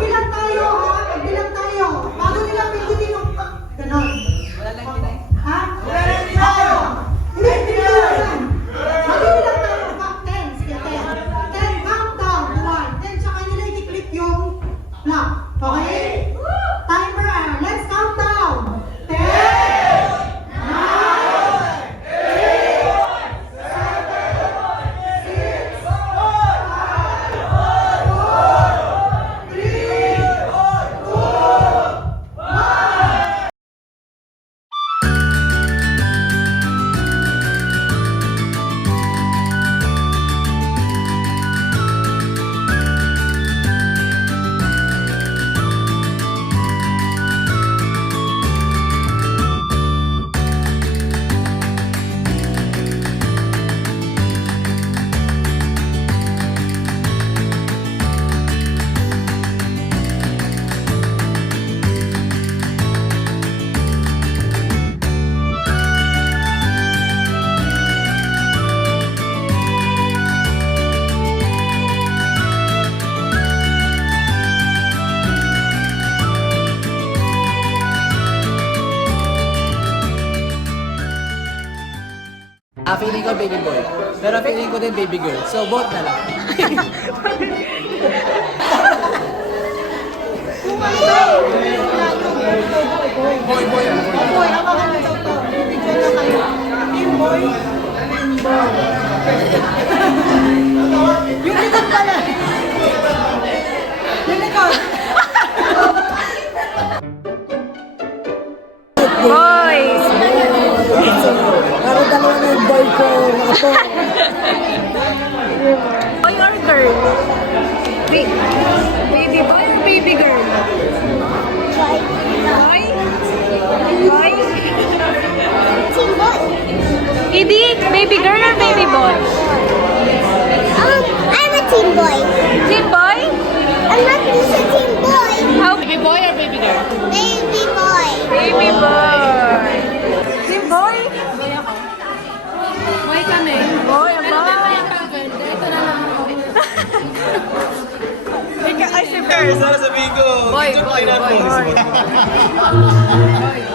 magbilang tayo ha, magbilang tayo. Bago nila pindutin yung ganon. Wala lang kinay. Ha? Oo. Hindi, pindutin lang. Magbilang tayo. 10, sige 10. 10, countdown. 1. Then tsaka nila i-click yung clock. Okay? Timer, let's count down. 10, 9, 8, 7, 6, 5, 4, 3, 2, 1. Feeling ko baby boy. Pero feeling ko din baby girl. So both na lang. Boy. Boy, abangan mo daw to. Bibigyan na kayo. Team boy. Team boy. Yung likod pala. Yung likod. Boys! Para dalawa na yung boy ko. Ako. Boy or girl? Baby boy or baby girl? Boy? Boy? Team boy. Idi, baby girl or baby boy? I'm a team boy. Team boy? I'm not just a team boy. How? Baby boy or baby girl? Baby boy. Baby boy. Team boy? Boy ako. Boy kami. Boy, aba. Ito na lang ako. Ay, si Bear. Sana sabihin ko, Boy, dito boy, kayo boy, na boy.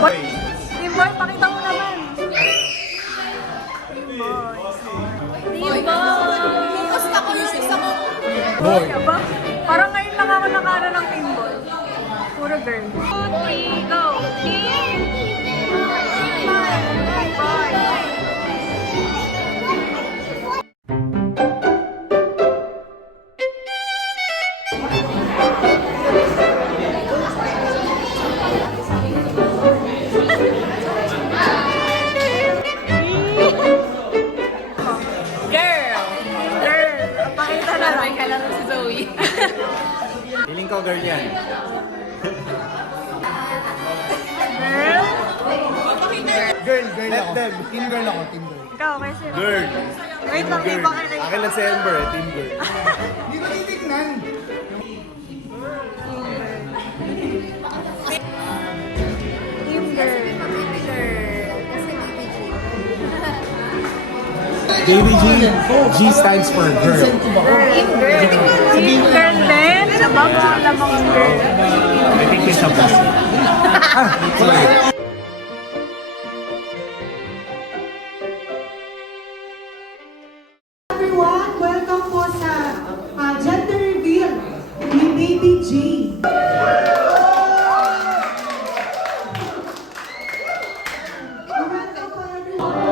Boy. Team boy, pakita mo naman. Team boy. Team boy. Basta ko yung isa mo. Boy. Aba, parang ngayon lang ako nakara ng team boy. Puro girl. 3, go. Team boy. Girl. Pakita na lang. Kailan si Zoe. Feeling ko girl yan. Girl. Girl ako. Team girl ako, team girl. Ikaw, kasi. Girl. Wait lang, Girl. iba kayo. Akin lang si Ember eh, team girl. Hindi ko titignan. Team girl. Baby G, G stands for girl. Team girl. Team girl din. Sabang ang lamang girl. I think it's a plus. Everyone, welcome po sa gender reveal ni Baby G. Welcome po everyone.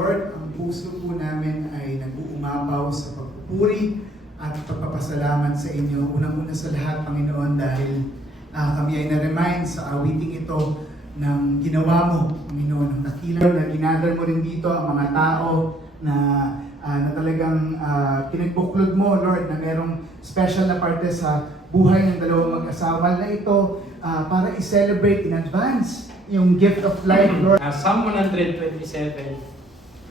Lord, ang puso po namin ay nag-uumapaw sa pagpupuri at pagpapasalamat sa inyo. Unang-una sa lahat, Panginoon, dahil kami ay na-remind sa awiting ito ng ginawa mo, Panginoon, ng dakila na ginather mo rin dito ang mga tao na talagang pinagbuklod mo, Lord, na merong special na parte sa buhay ng dalawang mag-asawa na ito para i-celebrate in advance yung gift of life, Lord. Psalm 127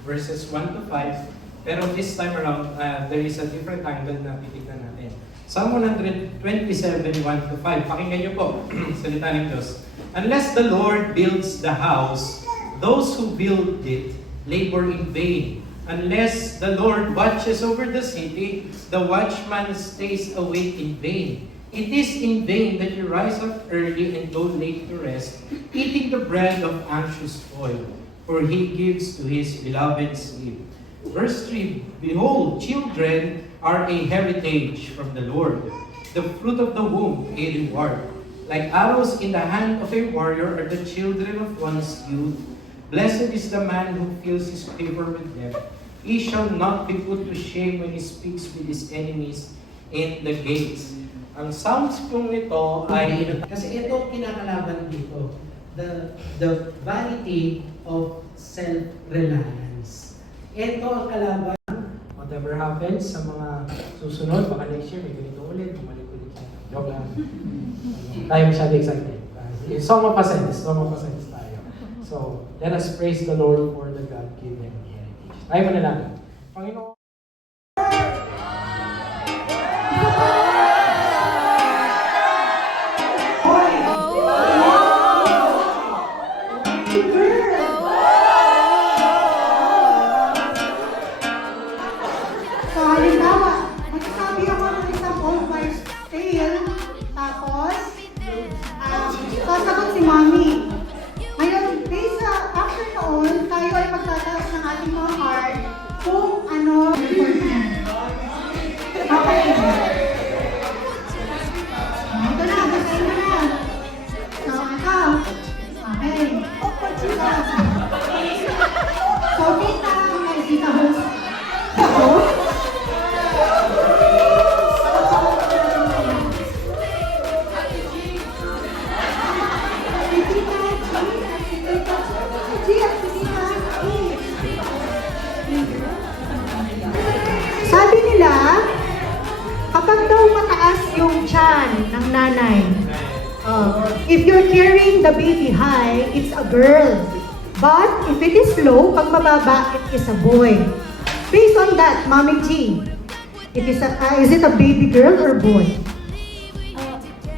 verses 1 to 5. Pero this time around, there is a different angle na titignan natin. Psalm 127, 1-5. Pakinggan niyo po, salita ng Diyos. Unless the Lord builds the house, those who build it labor in vain. Unless the Lord watches over the city, the watchman stays awake in vain. It is in vain that you rise up early and go late to rest, eating the bread of anxious toil, for he gives to his beloved sleep. Verse 3, Behold, children are a heritage from the Lord, the fruit of the womb a reward. Like arrows in the hand of a warrior are the children of one's youth. Blessed is the man who fills his favor with them. He shall not be put to shame when he speaks with his enemies in the gates. Ang Psalms pong nito ay, kasi ito kinakalaban dito, the vanity of self-reliance. Ito ang kalaban, whatever happens sa mga susunod, baka next year may ganito ulit, bumalik ulit siya. Joke lang. Tayo masyado excited. Song of Ascents tayo. So, let us praise the Lord for the God-given heritage. Tayo manalangin. Panginoon, So, halimbawa, magsasabi ako ng isang old wives' tale, tapos, sasagot si Mommy. Ngayon, based sa after noon, tayo ay magtataas ng ating mga heart kung ano important. Okay. Ito na, basahin mo na. So, ito. Okay. So, tita, may tita host. Host? Sabi nila, kapag daw mataas yung tiyan ng nanay, if you're carrying the baby high, it's a girl. But if it is low, pag mababa, it is a boy. Based on that, Mommy G, is it a baby girl or boy?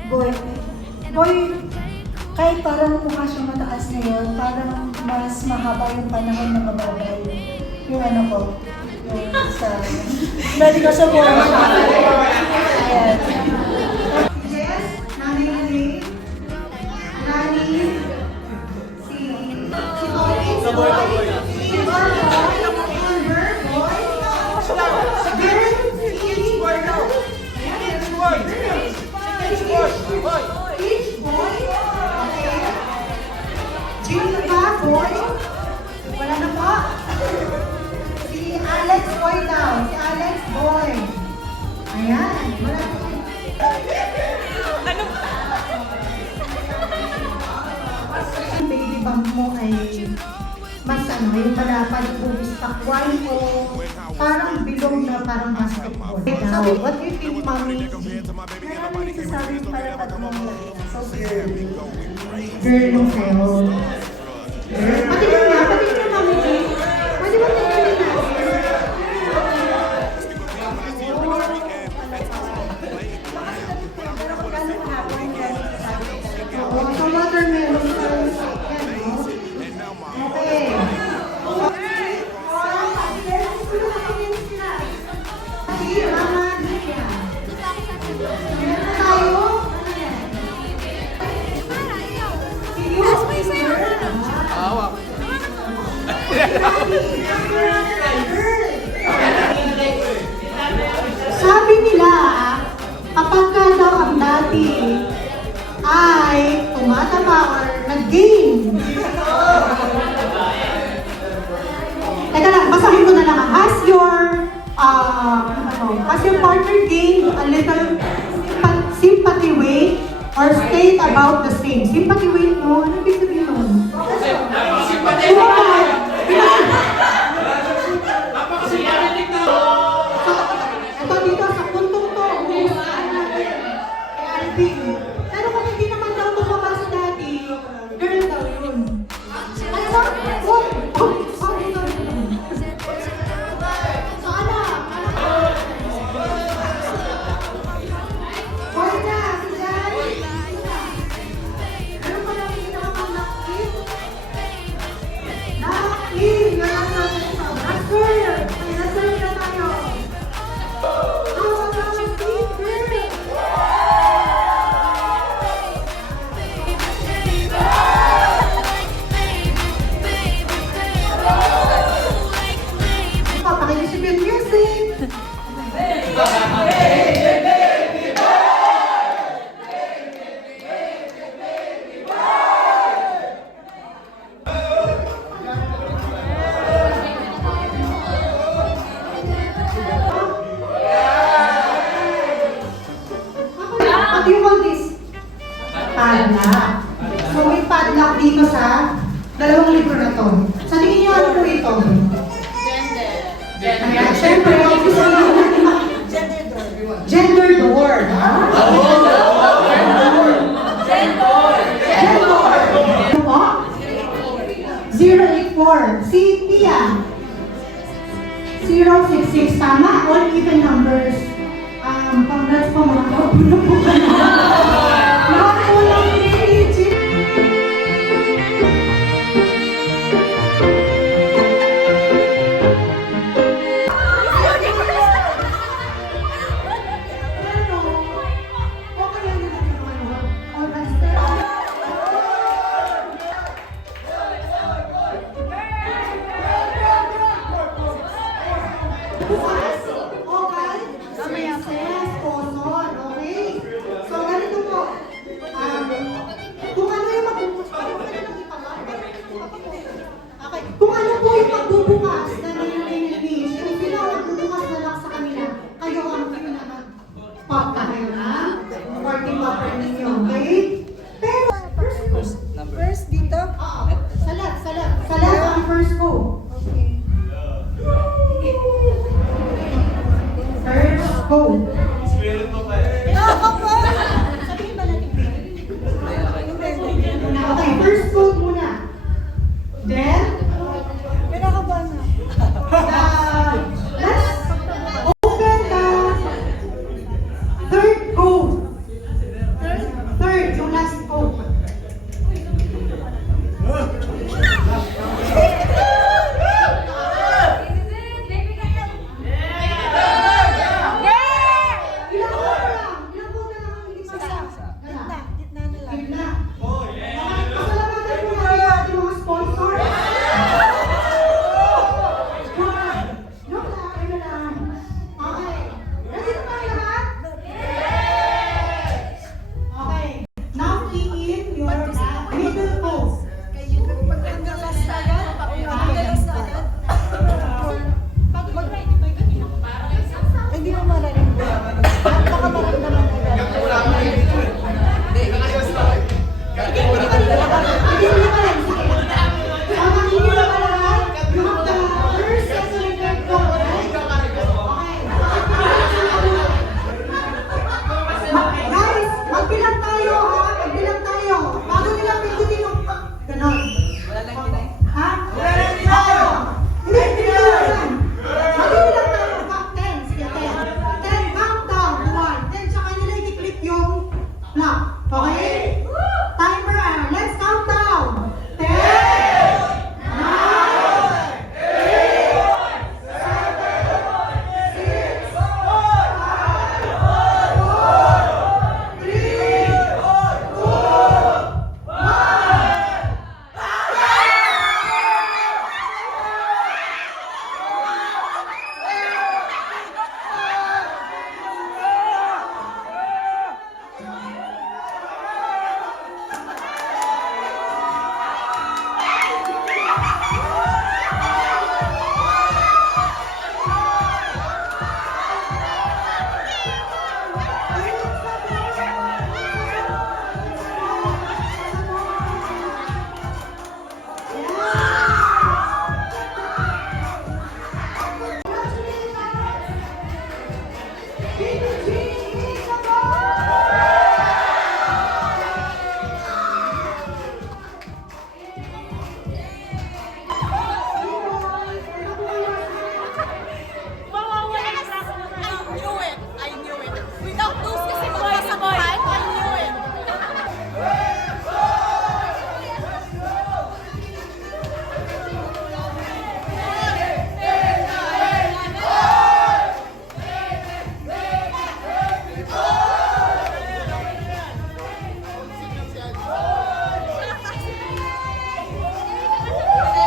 Boy, kahit parang mukha siyang mataas ngayon, parang mas mahaba yung panahon na mababa yung ano ko, yung sa, dati ko sa buhay. Ayan. Yes, Nanay Elaine, Nani, si Tony, si Boy, si Amber, Boy, girl, each boy, each boy, okay, Jimmy pa, boy, wala na po, si Alex Boy daw, si Alex Boy, ayan, wala po. Yung baby bump mo ay mas ano, yung palapad pubis takway o parang bilong na parang basketball. Now, what do you think, Mommy? Marami nagsasabing palapad mo so girl. Girl yung sa'yo. Girl? Patingin nga, Mommy G. Pwede ba tingnan na? Pero kung gano'n kahapon, gano'n sabi ko. Oo, so watermelon size. Yan, no? Okay. Si Mama Nia. Meron na tayo? Si Awak. Sabi nila, kapag ka daw ang dati ay tumataba or nag-gain. Teka lang, basahin ko na lang. Has your partner gained a little sympathy weight or stayed about the same? Sympathy weight mo? Ano ibig sabihin nun? Sympathy weight! Ito dito sa puntong to, humusaan natin kay Alvin. Pero kung hindi naman daw tumaba sa dati, girl daw yun. Ano ba? Oh, sorry. So ano? Padlock. So may padlock dito sa dalawang libro na to. Sa tingin niyo ano po ito? Ayan, syempre, gusto niyo natin gender door. Ano po? 084. Si Pia. 066. Tama. All even numbers. Congrats po mga kapuno po ka na. Nakakulang ni kung ano po yung magbubukas na nililinis, kung sino ang magbubukas na lock sa kanila, kayo ang pop na kayo na, party popper ninyo, okay? Pero, First dito? Salat ang first ko. Okay. First go. Ako po! Okay, first code muna. Then, Pinakabahan na. let's open the third code. Third, yung last code. Ilang code lang? Ilang code na lang ang hindi pa Gitna na lang. Gitna. Pasalamatan mo na yung ating mga sponsor. Joke lang, ano lang. Okay. Ready na ba kayo lahat? Okay. Now key in your middle pose. Pagkagalas na agad? Pagkagalas na agad? Hindi mo marinig. Baka maramdaman agad. Hindi pa rin. Sige. Tama ninyo na ba lahat? You have the first, second, and third code, right? Okay. Guys, magbilang tayo ha. Magbilang tayo. Bago nila pindutin yung ganon. Ha? Oo. Hindi, pindutin lang. Magbilang tayo. 10. Sige, 10. 10, countdown. 1. 10, tsaka nila i-click yung lock. Okay? Timer. Let's count down. 10, 9, 8, 7, 6, 5, 4,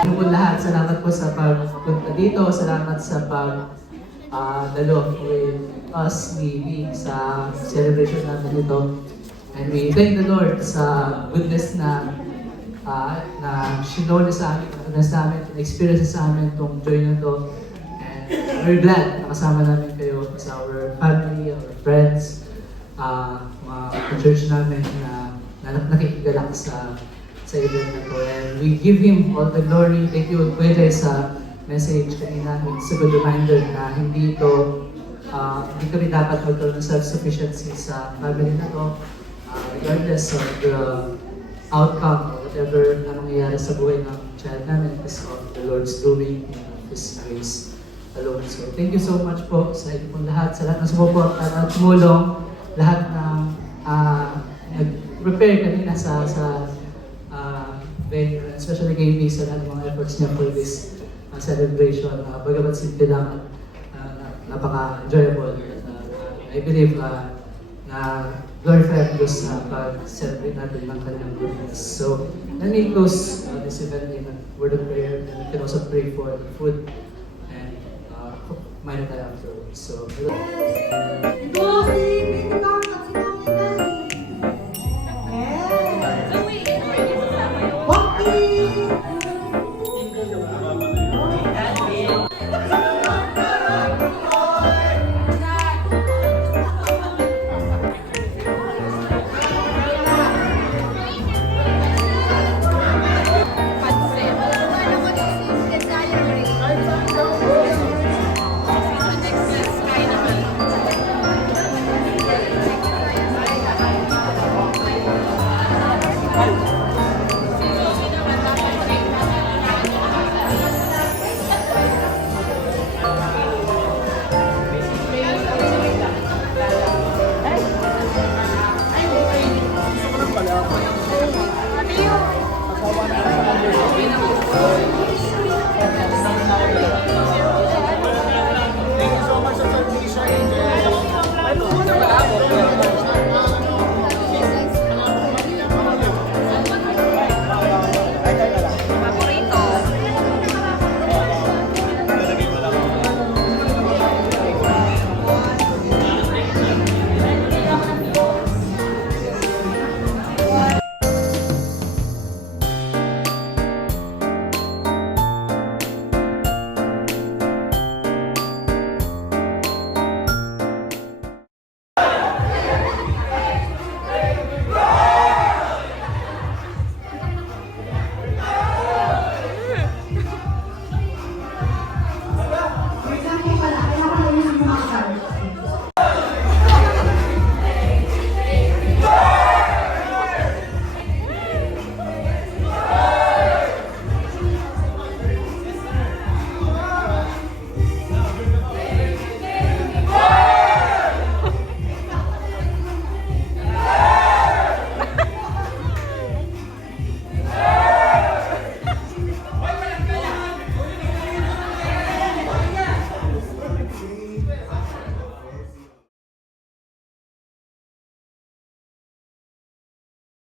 Po lahat, salamat po sa pagpunta dito, salamat sa dalo with us, ni sa celebration natin dito. And we thank the Lord sa goodness na sinow niya sa amin, na-experience sa amin itong joy na to. And we're glad nakasama namin kayo sa our family, our friends, mga church namin na nakikigalak sa event na to. And we give Him all the glory. Thank you, Kuya, sa message kanina. It's a good reminder na hindi kami dapat magkaroon ng self-sufficiency sa family na to. Regardless of the outcome or whatever na nangyayari sa buhay ng child namin, is of the Lord's doing and of His grace alone. So thank you so much po sa inyo pong lahat, sa lahat ng sumuporta at tumulong, lahat ng nag-prepare kanina sa venue, especially kay V sa lahat ng mga efforts niya for this celebration. Bagamat simple lang at napaka-enjoyable. I believe na glorify ang Diyos sa pag-celebrate natin ng kanyang goodness. So, let me close this event in a word of prayer, and we can also pray for the food and kumain tayo afterwards. So, Bossing!